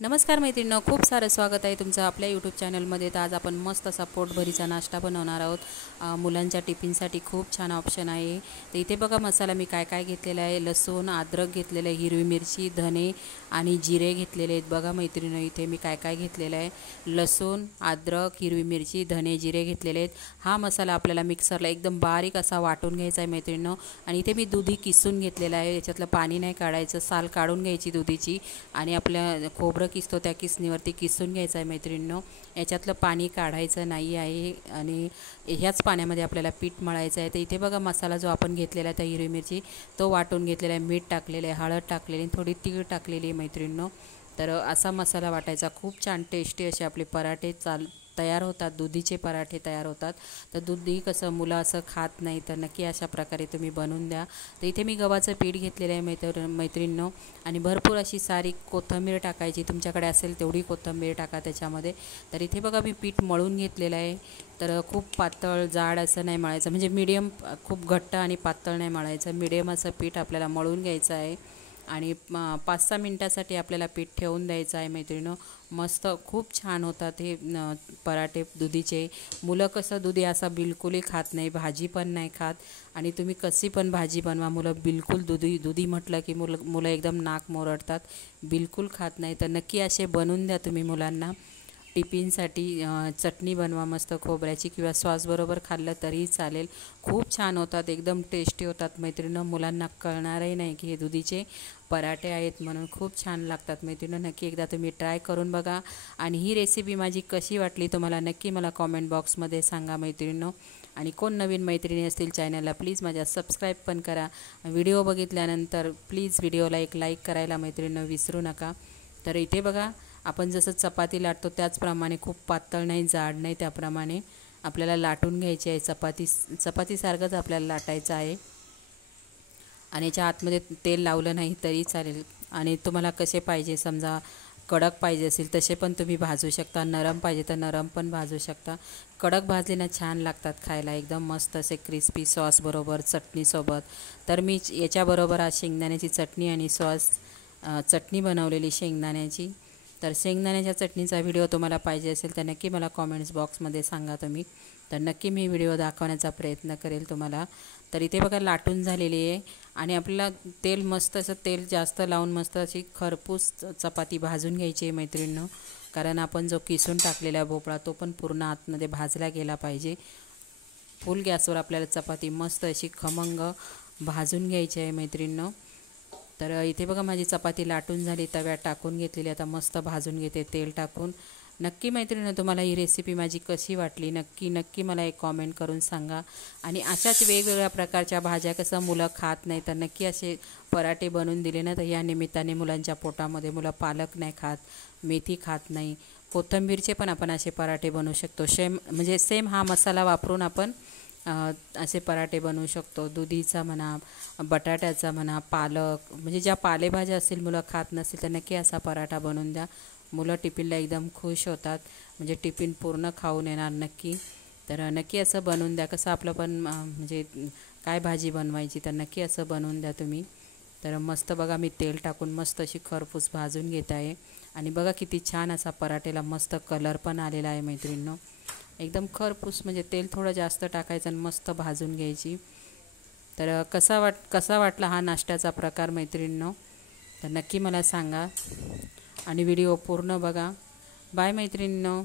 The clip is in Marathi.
नमस्कार मैत्रिणींनो, खूप सारं स्वागत आहे तुमचं आपल्या यूट्यूब चॅनलमध्ये। तर आज आपण मस्त असा पोटभरीचा नाश्ता बनवणार आहोत। मुलांच्या टिफिनसाठी खूप छान ऑप्शन आहे। तर इथे बघा मसाला मी काय काय घेतलेला आहे। लसूण, अद्रक घेतलेलं आहे, हिरवी मिरची, धने आणि जिरे घेतलेले आहेत। बघा मैत्रिणींनो, इथे मी काय काय घेतलेलं आहे। लसूण, अद्रक, हिरवी मिरची, धने, जिरे घेतलेले आहेत। हा मसाला आपल्याला मिक्सरला एकदम बारीक असा वाटून घ्यायचा आहे मैत्रिणींनो। आणि इथे मी दुधी किसून घेतलेलं आहे। याच्यातलं पाणी नाही काढायचं, साल काढून घ्यायची दुधीची आणि आपल्या खोबरं किसतो त्या किसणीवरती किसून घ्यायचं आहे मैत्रिणींनो। याच्यातलं पाणी काढायचं नाही आहे आणि ह्याच पाण्यामध्ये आपल्याला पीठ मळायचं आहे। तर इथे बघा मसाला जो आपण घेतलेला आहे, त्या हिरवी मिरची तो वाटून घेतलेला आहे, मीठ टाकलेलं आहे, हळद टाकलेली, थोडी तीळ टाकलेली आहे मैत्रिणींनो। तर असा मसाला वाटायचा, खूप छान टेस्टी असे आपले पराठे तयार होतात, दुधीचे पराठे तयार होतात। तर दुधी कसं मुलं असं खात नाही, तर नक्की अशा प्रकारे तुम्ही बनवून द्या। तर इथे मी गव्हाचं पीठ घेतलेलं आहे मैत्रिणींनो आणि भरपूर अशी सारी कोथिंबीर टाकायची, तुमच्याकडे असेल तेवढी कोथिंबीर टाका त्याच्यामध्ये। तर इथे बघा मी पीठ मळून घेतलेलं आहे। तर खूप पातळ जाड असं नाही मळायचं, म्हणजे मीडियम, खूप घट्ट आणि पातळ नाही मळायचं, मीडियम असं पीठ आपल्याला मळून घ्यायचं आहे। आणि 5-6 मिनटासाठी आपल्याला पीठ ठेवून द्यायचं आहे मैत्रिणींनो। मस्त खूप छान होतात हे पराठे दुधीचे। मुलं कसं दुधी असा बिलकुलही खात नाही, भाजी पण नाही खात। आणि तुम्ही कशी पण भाजी बनवा, मुलं बिलकुल दुधी म्हटलं की मुलं एकदम नाक मोरडतात, बिलकुल खात नाही। तर नक्की असे बनवून द्या तुम्ही मुलांना। टिफिनसाठी चटणी बनवा मस्त खोबऱ्याची, किंवा सॉसबरोबर खाल्लं तरीही चालेल, खूप छान होतात, एकदम टेस्टी होतात मैत्रिणींनो। मुलांना कळणारही नाही की हे दुधीचे पराठे आहेत म्हणून, खूप छान लागतात मैत्रिणींनो। नक्की एकदा तुम्ही ट्राय करून बघा। आणि ही रेसिपी माझी कशी वाटली तुम्हाला नक्की मला कॉमेंट बॉक्समध्ये सांगा मैत्रिणींनो। आणि कोण नवीन मैत्रिणी असतील चॅनलला प्लीज माझ्या सबस्क्राईब पण करा। व्हिडिओ बघितल्यानंतर प्लीज व्हिडिओला एक लाईक करायला मैत्रिणींनो विसरू नका। तर इथे बघा आपण जसं चपाती लाटतो त्याचप्रमाणे, खूप पातळ नाही, जाड नाही, त्याप्रमाणे आपल्याला लाटून घ्यायची आहे। चपातीसारखंच आपल्याला लाटायचं आहे। आणि याच्या आतमध्ये तेल लावलं नाही तरी चालेल। आणि तुम्हाला कसे पाहिजे, समजा कडक पाहिजे असेल तसे पण तुम्ही भाजू शकता, नरम पाहिजे तर नरम पण भाजू शकता। कडक भाजले ना छान लागतात खायला, एकदम मस्त असे क्रिस्पी सॉसबरोबर, चटणीसोबत। तर मी याच्याबरोबर आज शेंगदाण्याची चटणी आणि चटणी बनवलेली शेंगदाण्याची। तर शेंगदाण्याच्या चटणीचा व्हिडिओ तुम्हाला पाहिजे असेल तर नक्की मला कॉमेंट्स बॉक्समध्ये सांगा तुम्ही, तर नक्की मी व्हिडिओ दाखवण्याचा प्रयत्न करेल तुम्हाला। तर इथे बघा लाटून झालेली आहे। आणि आपल्याला तेल मस्त असं तेल जास्त लावून मस्त अशी खरपूस चपाती भाजून घ्यायची आहे मैत्रिणींनो। कारण आपण जो किसून टाकलेला भोपळा तो पण पूर्ण आतमध्ये भाजला गेला पाहिजे। फुल गॅसवर आपल्याला चपाती मस्त अशी खमंग भाजून घ्यायची आहे मैत्रिणींनो। तर इथे बघा माझी चपाती लाटून झाली, तव्यात टाकून घेतलेली, आता मस्त भाजून घेते तेल टाकून। नक्की मैत्रिणींनो तुम्हाला ही रेसिपी माझी कशी वाटली नक्की मला एक कॉमेंट करून सांगा। आणि अशाच वेगवेगळ्या प्रकारच्या भाज्या कसं मुलं खात नाही, तर नक्की असे पराठे बनवून दिले ना, तर या निमित्ताने मुलांच्या पोटामध्ये, मुलं पालक नाही खात, मेथी खात नाही, कोथिंबीरचे पण आपण असे पराठे बनवू शकतो। म्हणजे सेम हा मसाला वापरून आपण असे पराठे बनवू शकतो। दुधीचा म्हणा, बटाट्याचा म्हणा, पालक, म्हणजे ज्या पालेभाज्या असतील मुलं खात नसतील तर नक्की असा पराठा बनवून द्या। मुलं टिफिनला एकदम खुश होतात, म्हणजे टिफिन पूर्ण खाऊन येणार नक्की। तर नक्की असं बनवून द्या। कसं आपलं पण म्हणजे काय भाजी बनवायची, तर नक्की असं बनवून द्या तुम्ही। तर मस्त बघा मी तेल टाकून मस्त अशी खरपूस भाजून घेत आहे। आणि बघा किती छान असा पराठेला मस्त कलर पण आलेला आहे मैत्रिणींनो, एकदम खरपूस, म्हणजे तेल थोडं जास्त टाकायचं आणि मस्त भाजून घ्यायची। तर कसा वाटला हा नाश्त्याचा प्रकार मैत्रिणींनो, तर नक्की मला सांगा। आणि व्हिडिओ पूर्ण बघा। बाय मैत्रिणींनो।